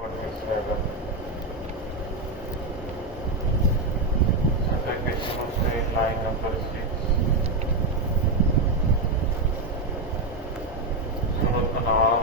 47. Sacrificial straight line number 6. Surah An-Naam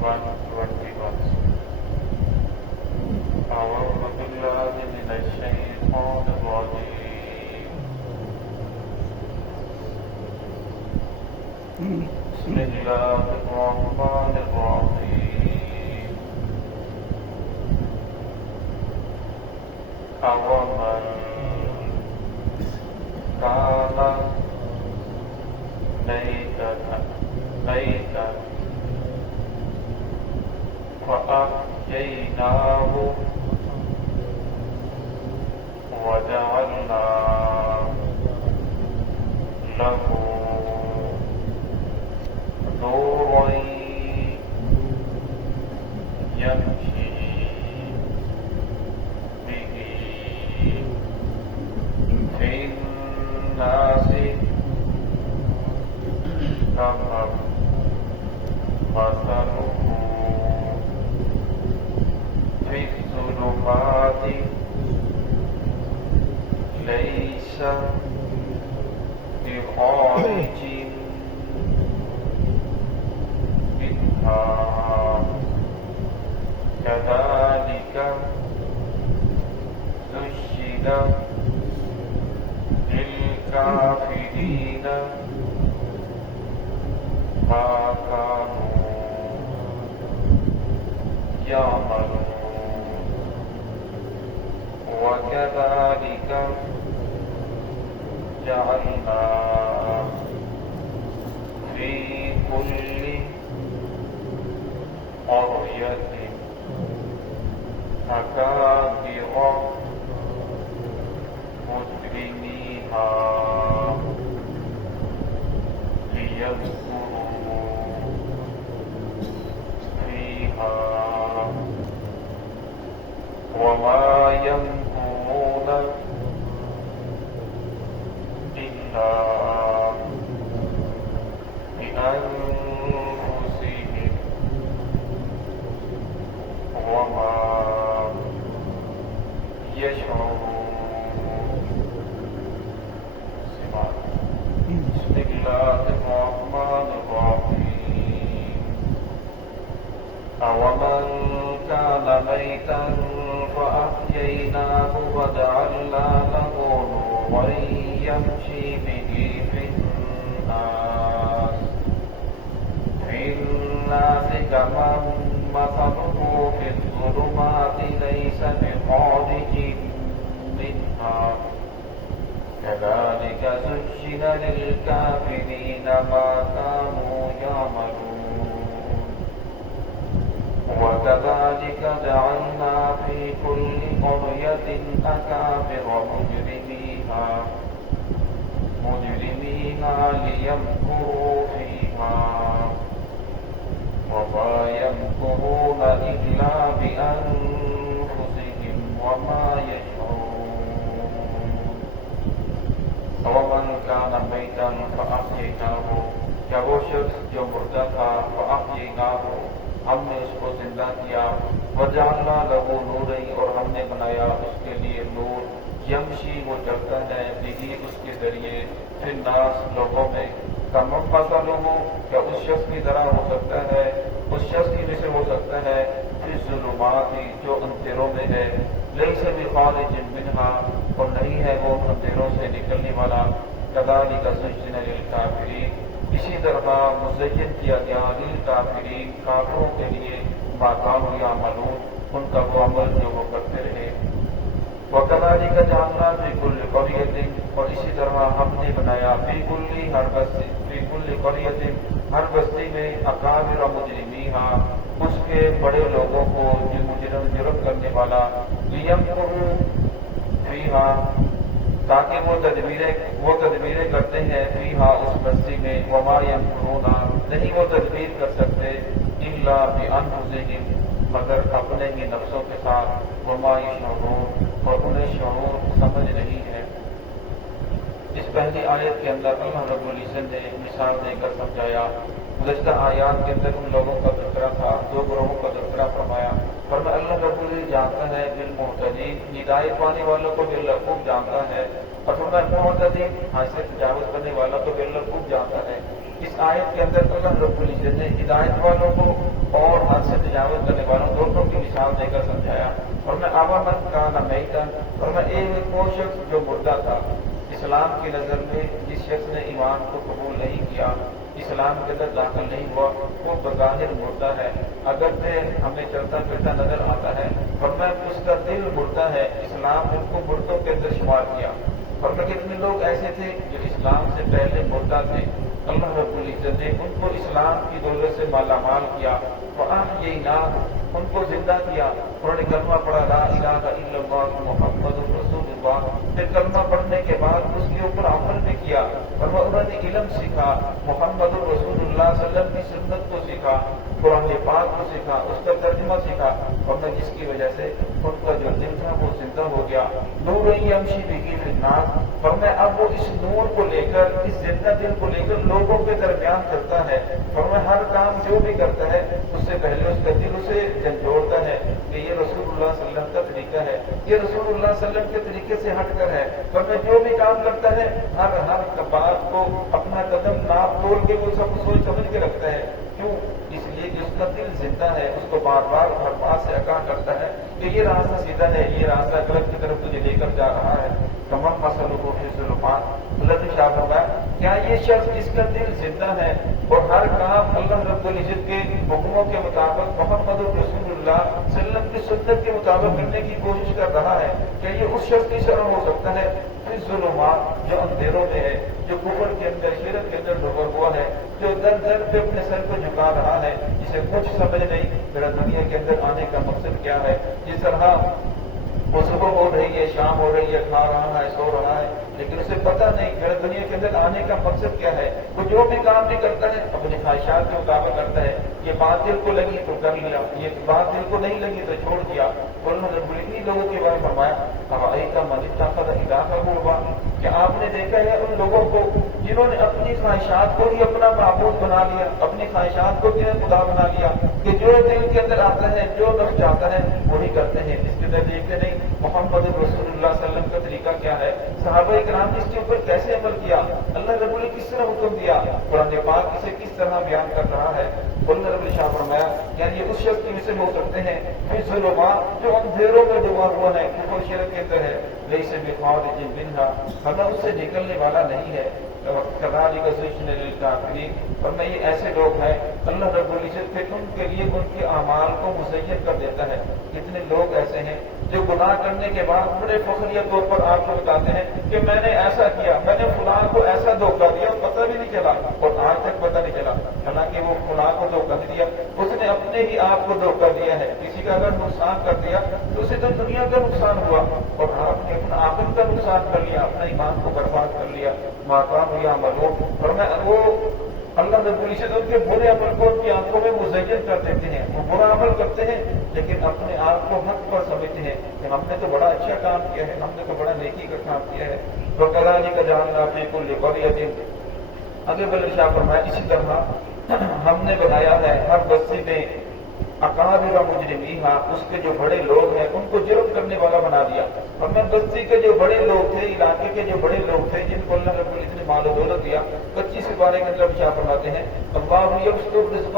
121. أعوذ بالله من الشيطان الرجيم. بسم الله الرحمن الرحيم. أومن كان ميتا فأحييناه وجعلنا له نورا يمشي به في الناس كمن مثله في الظلمات ليس بخارج منها كذلك زين للكافرين ما كانوا يعملون وكذلك جعلنا في كل قرية أكابر مجرميها ليذكروا فيها وما يمكرون إلا بأنفسهم وما يشعرون. بسم الله الرحمن الرحيم. أومن كان ميتا فأحييناه وجعلنا له نورا يمشي به في الناس كمن مثله في الظلمات ليس بخارج منها كذلك زين للكافرين ما كانوا يعملون وكذلك جعلنا في كل قرية أكابر مجرميها ليمكروا فيها وما يمكرون إلا بأنفسهم وما يشعرون. ومن كان ميتا فأحييناه، کیا وہ شخص جو مردہ تھا فأحييناه ہم نے اس کو زندہ کیا، وجعلنا له نورا اور ہم نے بنایا اس کے لیے نور، یمشی وہ چلتا ہے بھی اس کے ذریعے فی الناس لوگوں میں، کمن مثلہ کیا اس شخص کی طرح ہو سکتا ہے، اس شخص کی مثل ہو سکتا ہے فی الظلمات جو اندھیروں میں ہے، لیس بخارج منہا اور نہیں ہے وہ اندھیروں سے نکلنے والا، کذالک زین للکافرین اسی طرح مزین کیا گیا للکافرین کافروں کے لیے ما کانوا یعملون ان کا وہ عمل جو وہ کرتے رہے. وَكَذَلِكَ جَعَلْنَا فِي كُلِّ قَرْيَةٍ اور اسی طرح ہم نے بنایا فی کل قریۃ ہر بستی میں اکابر مجرمیہا اس کے بڑے لوگوں کو جو جرم کرنے والا، لیمکروا فیہا تاکہ وہ تدبیریں کرتے ہیں فیہا اس بستی میں، وما یمکرون نہیں وہ تدبیر کر سکتے الا بانفسہم مگر اپنے ہی نفسوں کے ساتھ، وما یشعرون اور انہیں شعور سمجھ نہیں ہے. اس پہلی آیت کے اندر اللہ رب العزت نے مثال دے کر سمجھایا گزشتہ آیات کے اندر ان لوگوں کا تذکرہ تھا، دو گروہوں کا تذکرہ فرمایا، اور میں اللہ رب العزت جانتا ہے بالمعتدین، ہدایت پانے والوں کو بالخوب جانتا ہے، اور میں معتدین حد سے تجاوز کرنے والوں کو بالخوب جانتا ہے۔ اس آیت کے اندر اللہ رب العزت نے ہدایت والوں کو اور حد سے تجاوز کرنے والوں دونوں کی مثال دے کر سمجھایا، اور میں آوامن کا نہ میتن، اور میں ایک وہ شخص جو مردہ تھا۔ اسلام کی نظر میں جس شخص نے ایمان کو قبول نہیں کیا، اسلام کے اندر داخل نہیں ہوا، وہ بظاہر مردہ ہے، اگرچہ ہمیں چلتا پھرتا نظر آتا ہے، اور میں اس کا دل مردہ ہے۔ اسلام ان کو مردوں کے اندر شمار کیا، اور میں کتنے لوگ ایسے تھے جو اسلام سے پہلے مردہ تھے، اللہ رب العزت نے ان کو اسلام کی دولت سے مالا مال کیا، ان کو زندہ کیا، انہوں نے کلمہ پڑھا لا الہ الا اللہ محمد رسول اللہ، پھر کلمہ پڑھنے کے بعد اس کے اوپر عمل بھی کیا، اور انہوں نے علم سیکھا، محمد رسول اللہ صلی اللہ علیہ وسلم کی سنت کو سیکھا، قرآن پاک کو سیکھا، اس کا ترجمہ سیکھا، اور میں جس کی وجہ سے ان کا جو دل تھا وہ زندہ ہو گیا۔ نور یمشی بہ فی الناس، اور میں اب وہ اس نور کو لے کر، اس زندہ دل کو لے کر لوگوں کے درمیان چلتا ہے، اور میں ہر کام جو بھی کرتا ہے اس سے پہلے اس کا دل اسے جھنجھوڑتا ہے کہ یہ رسول اللہ صلی اللہ علیہ وسلم کا طریقہ ہے، یہ رسول اللہ صلی اللہ علیہ وسلم کے طریقے سے ہٹ کر ہے، اور میں جو بھی کام کرتا ہے ہر بات کو اپنا قدم ناپ توڑ کے وہ سب سوچ سمجھ کے رکھتا ہے۔ کیوں؟ اس لیے کہ اس کا دل زندہ ہے، اس کو بار بار ہر بات سے آگاہ کرتا ہے کہ یہ راستہ سیدھا ہے، یہ راستہ غلط کی طرف تجھے لے کر جا رہا ہے۔ تمام مسئلوں کو فی ظلمات، اللہ نے شاہ فرمایا کیا یہ شخص جس کا دل زندہ ہے اور ہر کام اللہ رب العزت کے حکموں کے مطابق محمد رسول اللہ صلی اللہ علیہ وسلم کی سنت کے مطابق کرنے کی کوشش کر رہا ہے، کیا یہ اس شخص کی شرح ہو سکتا ہے؟ پھر ظلمات، جو اندھیروں میں ہے، جو کفر کے اندر، شرک کے اندر ڈوبا ہوا ہے، جو در در پہ اپنے سر کو جھکا رہا ہے، جسے کچھ سمجھ نہیں میرا دنیا کے اندر آنے کا مقصد کیا ہے۔ جس طرح وہ صبح ہو رہی ہے، شام ہو رہی ہے، کھا رہا ہے، سو رہا ہے، لیکن اسے پتہ نہیں میرا دنیا کے اندر آنے کا مقصد کیا ہے۔ وہ جو بھی کام بھی کرتا ہے اپنی خواہشات کے مطابق کرتا ہے، یہ بات دل کو لگی تو کر لیا، یہ بات دل کو نہیں لگی تو چھوڑ دیا۔ اور انہوں نے بری لوگوں کے بارے میں فرمایا ہوائی کا ملک علاقہ ہوا، کہ آپ نے دیکھا ہے ان لوگوں کو جنہوں نے اپنی خواہشات کو ہی اپنا معبود بنا لیا، اپنی خواہشات کو بھی خدا بنا لیا، کہ جو دل کے اندر آتا ہے، جو نفس چاہتا ہے وہی کرتے ہیں، اس کے اندر دیکھتے نہیں محمد رسول اللہ صلی اللہ علیہ وسلم کا طریقہ کیا ہے، صحابہ کرام نے اس کے اوپر کیسے عمل کیا، اللہ رب العزت کس طرح حکم دیا، قرآن پاک اسے کس طرح بیان کر رہا ہے۔ اللہ رب العزت شاہ فرمایا یعنی اس شخص کی مثل ہو سکتے ہیں پھر ظلمات، جو اندھیروں میں ڈوبا ہوا ہے، کفر شرک کے اندر ہے، لیس بخارج منہا، ہمیں اس سے نکلنے والا نہیں ہے۔ کذالک زینا للکافرین، اور میں یہ ایسے لوگ ہیں اللہ رب العزت پھر ان کے لیے ان کے اعمال کو مزین کر دیتا ہے۔ کتنے لوگ ایسے ہیں جو گناہ کرنے کے بعد بڑے فخریہ طور پر آپ کو بتاتے ہیں کہ میں نے ایسا کیا، میں نے فلاں کو ایسا دھوکہ دیا، پتہ بھی نہیں چلا، اور آج تک پتہ نہیں چلا، حالانکہ وہ فلاں کو دھوکہ نہیں دیا، اس نے اپنے ہی آپ کو دھوکہ دیا ہے۔ کسی کا اگر نقصان کر دیا تو اسے تو دنیا کا نقصان ہوا، اور آپ نے اپنا آخرت کا نقصان کر لیا، اپنا ایمان کو برباد کر لیا۔ ماقام یا ملو، اور میں وہ اللہ رب العزت ان کے برے عمل کو ان کی آنکھوں میں مزین کر دیتے ہیں، وہ برا عمل کرتے ہیں لیکن اپنے آپ کو حق پر سمجھتے ہیں کہ ہم نے تو بڑا اچھا کام کیا ہے، ہم نے تو بڑا نیکی کا کام کیا ہے۔ تو کذالک جعلنا فی کل قریۃ، آگے بل شاہ فرمایا اسی طرح ہم نے بنایا ہے ہر بستی میں اکابر مجرمیہا، اس کے جو بڑے لوگ ہیں ان کو جرم کرنے والا بنا دیا۔ اور میں بستی کے جو بڑے لوگ تھے، علاقے کے جو بڑے لوگ تھے جن کو اللہ رب العزت نے مال و دولت دیا، 25 بارے کے اندر شاہ فرماتے ہیں اللہ یبسط الرزق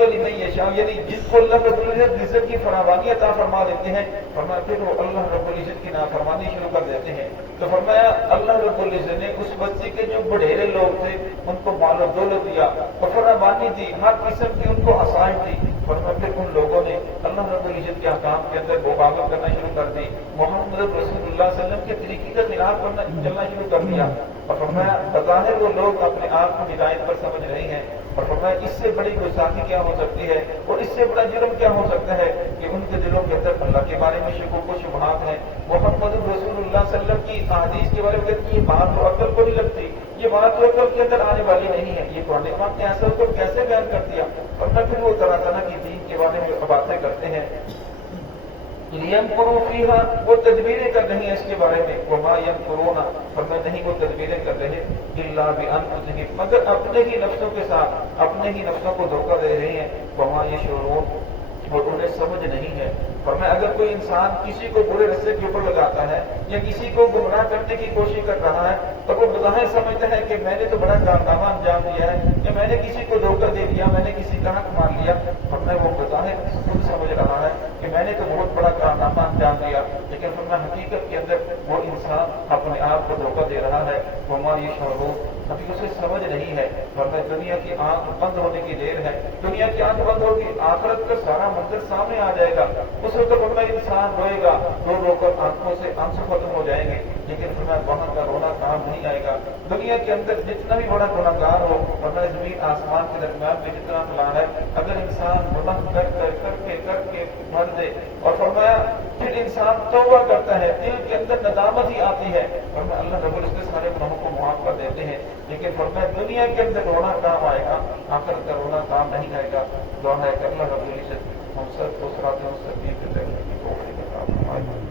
لمن یشاء، یعنی جس کو اللہ رب العزت رزق کی فراوانی عطا فرما دیتے ہیں، فرمایا پھر وہ اللہ رب العزت کی نافرمانی شروع کر دیتے ہیں۔ تو فرمایا اللہ رب العزت نے اس بستی کے جو بڑھیرے لوگ تھے ان کو مال و دولت دیا، فراوانی دی، ہر قسم کی ان کو آسائش دی، فرمایا پھر ان لوگوں نے اللہ رب العزت کے احکام کے اندر مخالفت کرنا شروع کر دی، محمد رسول اللہ صلی اللہ علیہ وسلم کے طریقے کا خلاف چلنا شروع کر دیا، اور فرمایا بظاہر وہ لوگ اپنے آپ کو ہدایت پر سمجھ رہے ہیں، اور فرمایا اس سے بڑی گستاخی کیا ہو سکتی ہے اور اس سے بڑا جرم کیا ہو سکتا ہے کہ ان کے دلوں کے اندر اللہ کے بارے میں شکوک و شبہات ہیں، محمد رسول اللہ صلی اللہ علیہ وسلم کی احادیث کے بارے میں کہتی یہ بات تو عقل کو نہیں لگتی، یہ بات تو عقل کے اندر آنے والی نہیں ہے، یہ قرآن پاک نے ایسا کو کیسے بیان کر دیا، اور پھر وہ طرح طرح کی دین کے بارے میں باتیں کرتے ہیں۔ لِيَمْكُرُوا فِيهَا، وہ تدبیریں کر رہی ہیں اس کے بارے میں، وَمَا يَمْكُرُونَ، فرمایا نہیں وہ تدبیریں کر رہے إِلَّا بِأَنفُسِهِمْ، مگر اپنے ہی نفسوں کے ساتھ، اپنے ہی نفسوں کو دھوکہ دے رہے ہیں، وَمَا يَشْعُرُونَ، اور انہیں سمجھ نہیں ہے۔ فرمایا اگر کوئی انسان کسی کو برے رستے کے اوپر لگاتا ہے یا کسی کو گمراہ کرنے کی کوشش کر رہا ہے تو وہ بظاہر سمجھتا ہے کہ میں نے تو بڑا کارنامہ انجام دیا ہے، یا میں نے کسی کو دھوکہ دے دیا، میں نے کسی کا حق مان لیا۔ فرمایا وہ بظاہر خود سمجھ رہا ہے کہ میں نے تو بہت بڑا کارنامہ انجام دیا، لیکن فرمایا حقیقت کے اندر وہ انسان اپنے آپ کو دھوکہ دے رہا ہے۔ وما يشعرون، ابھی اسے سمجھ نہیں ہے۔ فرمایا دنیا کی آنکھ بند ہونے کی دیر ہے، دنیا کی آنکھ بند ہوگی، آخرت کا سارا منظر سامنے آ جائے گا۔ اس وقت فرمایا انسان روئے گا، رو کر آنکھوں سے آنسو ختم ہو جائیں گے، لیکن فرمایا وہاں کا رونا کام نہیں آئے گا۔ دنیا کے اندر جتنا بھی بڑا گناہ گار ہو، فرمایا زمین آسمان کے درمیان میں جتنا فلاں ہے، اگر انسان گناہ کر کے مر دے اور فرمایا پھر انسان توبہ کرتا ہے، دل کے اندر ندامت ہی آتی ہے، فرمایا اللہ رب العزت سارے گناہوں کو معاف کر دیتے ہیں، لیکن فرمایا دنیا کے اندر رونا کام آئے گا، آخرت کا رونا کام نہیں آئے گا۔ دعا ہے کہ اللہ رب العزت ہم سب کو صراط مستقیم پہ چلنے کی توفیق عطا فرمائے۔